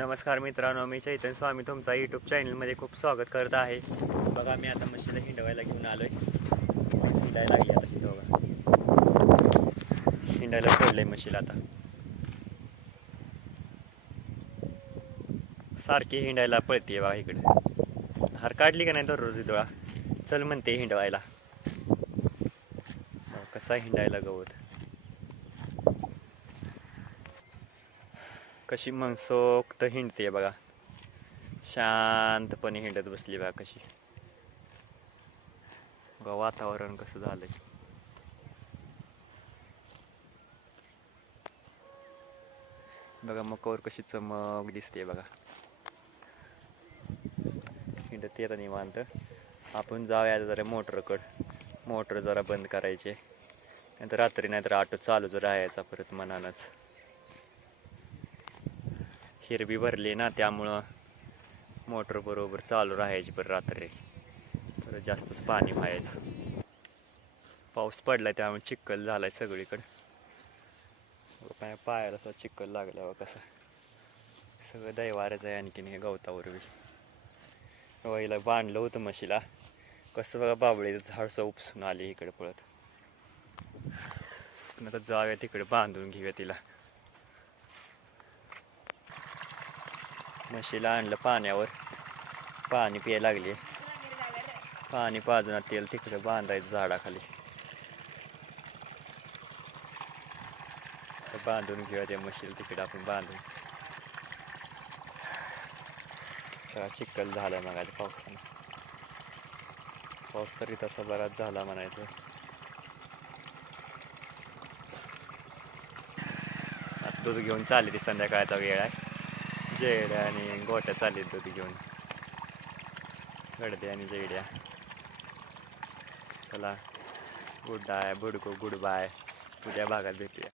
नमस्कार मित्रांनो, मी चैतन्य स्वामी तुमचा यूट्यूब चॅनलमध्ये खूप स्वागत करत आहे. बघा मी आता म्हशीला हिंडवायला घेऊन आलोय. हिंडायला लागली आता ही बघा, हिंडायला सोडलंय म्हशीला आता. सारखी हिंडायला पळते बघा इकडे. हार काढली का नाही दररोज डोळा चल म्हणते हिंडवायला. कसा हिंडायला गवत, कशी मनसोक्त हिंडते बघा, शांतपणे हिंडत बसली बघा कशी. बघा वातावरण कसं झालंय. बघा मकावर कशी चमक दिसते बघा. हिंडत येतं निवांत. आपण जाऊया जरा मोटर जरा बंद करायचे, नाहीतर रात्री नाहीतर ऑटो चालूच राहायचा परत मनानच. हिरवी भरली ना त्यामुळं मोटर बरोबर चालू राहायची पर रात्री, तर जास्तच पाणी व्हायचं. पाऊस पडला त्यामुळे चिखल झालाय सगळीकडे. पायाला असा चिखल लागल्यावर कसं सगळं दैवारच आहे. आणखीन हे गवतावर बी हिला बांधलं होतं म्हशीला, कसं बघा बाबळीचं झाडसं उपसून आली इकडे पळत. पण आता जाऊया तिकडे बांधून घेऊया तिला. म्हशीला आणलं पाण्यावर, पाणी प्यायला लागली. पाणी पाजून तेल तिकडे बांधायचं झाडाखाली. बांधून घेऊया त्या म्हशीला तिकडे आपण बांधून. सगळा चिखल झाला मग आज पावसानं. पाऊस तरी तसा बराच झाला म्हणायचं. आता दूध घेऊन चालली ती, संध्याकाळचा वेळ आहे. जेड्या आणि गोट्या चालली दूध घेऊन, गडदे आणि जेड्या. चला गुड बाय, गुड बाय. उद्या भागात भेटूया.